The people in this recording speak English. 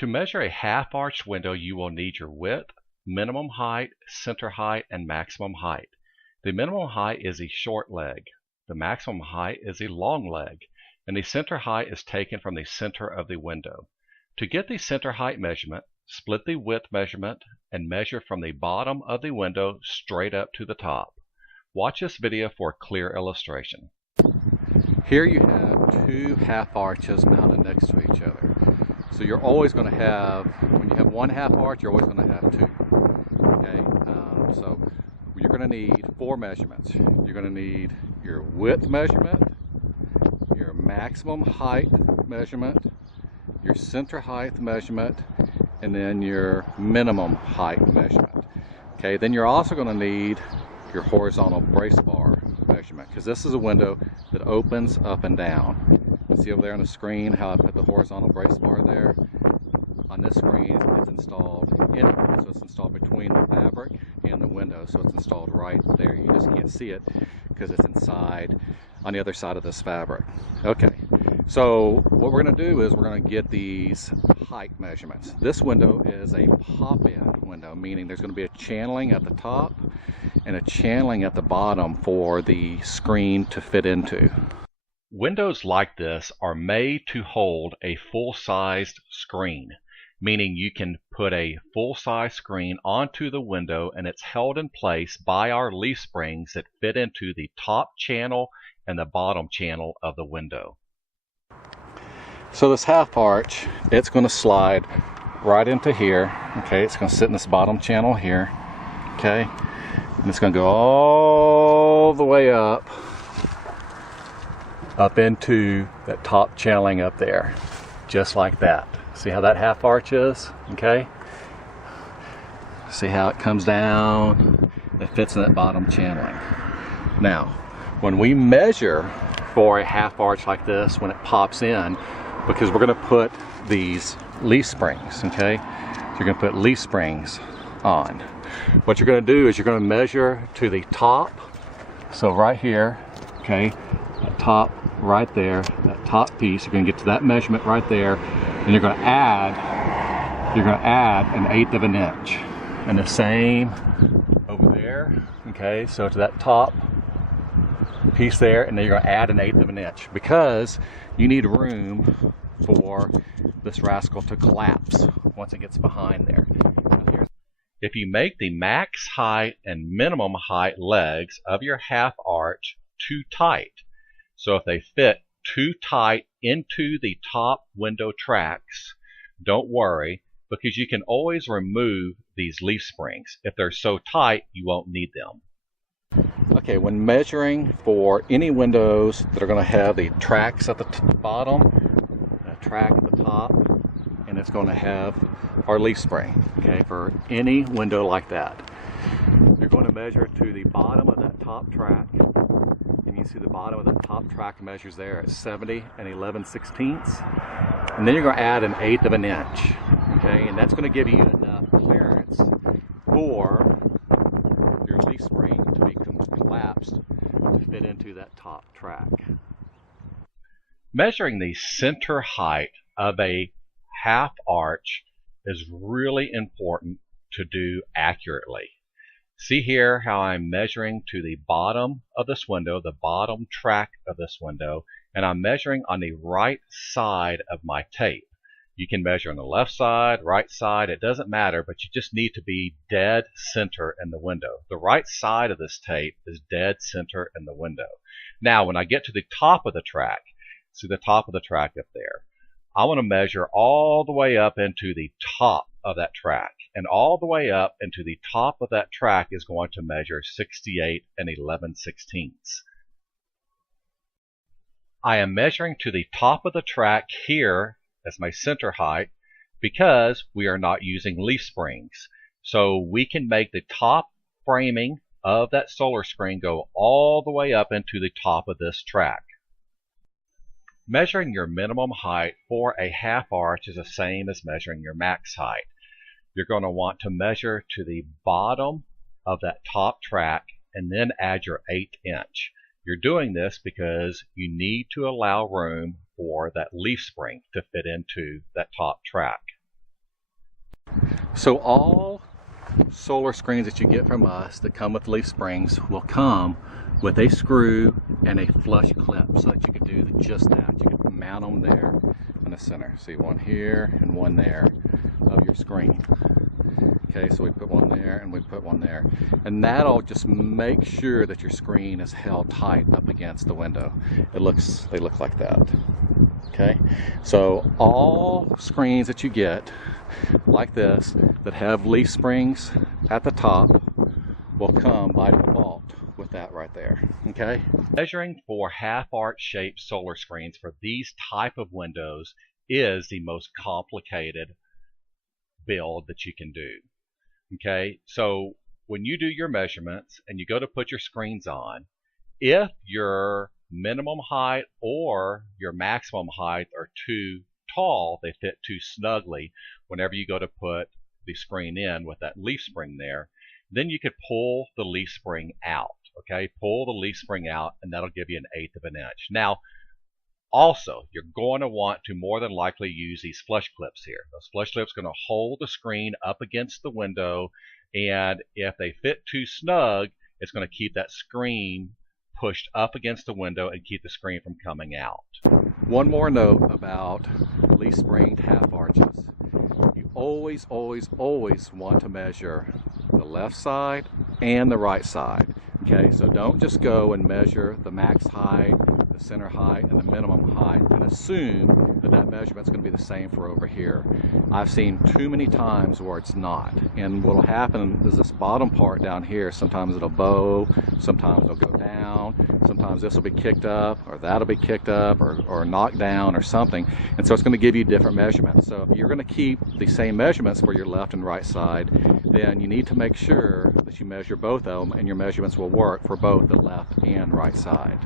To measure a half-arched window, you will need your width, minimum height, center height, and maximum height. The minimum height is a short leg. The maximum height is a long leg. And the center height is taken from the center of the window. To get the center height measurement, split the width measurement and measure from the bottom of the window straight up to the top. Watch this video for a clear illustration. Here you have two half arches mounted next to each other. So you're always going to have, when you have one half arch, you're always going to have two. Okay, so you're going to need four measurements. You're going to need your width measurement, your maximum height measurement, your center height measurement, and then your minimum height measurement. Okay, then you're also going to need your horizontal brace bar measurement, because this is a window that opens up and down. You see over there on the screen how I put the horizontal brace bar there? On this screen it's installed in it, so it's installed between the fabric and the window, so it's installed right there. You just can't see it because it's inside on the other side of this fabric. Okay, so what we're going to do is we're going to get these height measurements. This window is a pop-in window, meaning there's going to be a channeling at the top and a channeling at the bottom for the screen to fit into. Windows like this are made to hold a full-sized screen, meaning you can put a full-size screen onto the window and it's held in place by our leaf springs that fit into the top channel and the bottom channel of the window. So this half arch, it's going to slide right into here. Okay, it's going to sit in this bottom channel here. Okay, and it's going to go all the way up into that top channeling up there, just like that. See how that half arch is? Okay, see how it comes down, it fits in that bottom channeling. Now when we measure for a half arch like this, when it pops in, because we're going to put these leaf springs, okay, so you're going to put leaf springs on. What you're going to do is you're going to measure to the top, so right here, okay, that top right there, that top piece, you're going to get to that measurement right there, and you're going to add an 1/8 of an inch, and the same over there. Okay, so to that top piece there, and then you're going to add an 1/8 of an inch, because you need room for this rascal to collapse once it gets behind there. If you make the max height and minimum height legs of your half arch too tight, so if they fit too tight into the top window tracks, don't worry, because you can always remove these leaf springs. If they're so tight, you won't need them. Okay, when measuring for any windows that are going to have the tracks at the bottom, a track at the top, and it's going to have our leaf spring, okay, for any window like that, you're going to measure to the bottom of that top track. And you see the bottom of the top track measures there at 70 11/16, and then you're going to add an 1/8 of an inch, okay, and that's going to give you enough clearance for your leaf spring to be collapsed to fit into that top track. Measuring the center height of a half arch is really important to do accurately. See here how I'm measuring to the bottom of this window, the bottom track of this window, and I'm measuring on the right side of my tape. You can measure on the left side, right side, it doesn't matter, but you just need to be dead center in the window. The right side of this tape is dead center in the window. Now when I get to the top of the track, see the top of the track up there, I want to measure all the way up into the top of that track, and all the way up into the top of that track is going to measure 68 11/16. I am measuring to the top of the track here as my center height because we are not using leaf springs, so we can make the top framing of that solar screen go all the way up into the top of this track. Measuring your minimum height for a half arch is the same as measuring your max height. You're going to want to measure to the bottom of that top track and then add your 1/8 inch. You're doing this because you need to allow room for that leaf spring to fit into that top track. So all solar screens that you get from us that come with leaf springs will come with a screw and a flush clip, so that you can do just that. You can mount them there in the center. See, one here and one there of your screen. Okay, so we put one there and we put one there. And that'll just make sure that your screen is held tight up against the window. They look like that. Okay, so all screens that you get like this that have leaf springs at the top will come by default with that right there. Okay, Measuring for half-arch shaped solar screens for these type of windows is the most complicated build that you can do. Okay, so when you do your measurements and you go to put your screens on, if your minimum height or your maximum height are too tall, they fit too snugly whenever you go to put the screen in with that leaf spring there, then you could pull the leaf spring out. Okay, pull the leaf spring out and that'll give you an 1/8 of an inch. Now also, you're going to want to more than likely use these flush clips here. Those flush clips are going to hold the screen up against the window, and if they fit too snug, it's going to keep that screen pushed up against the window and keep the screen from coming out. one more note about leaf springed half arches. You always want to measure the left side and the right side. Okay, so don't just go and measure the max height, the center height, and the minimum height and assume that that measurement's going to be the same for over here. I've seen too many times where it's not. And what will happen is this bottom part down here, sometimes it'll bow, sometimes it'll go down, sometimes this will be kicked up, or that'll be kicked up, or knocked down, or something. And so it's going to give you different measurements. So if you're going to keep the same measurements for your left and right side, then you need to make sure that you measure both of them, and your measurements will work for both the left and right side.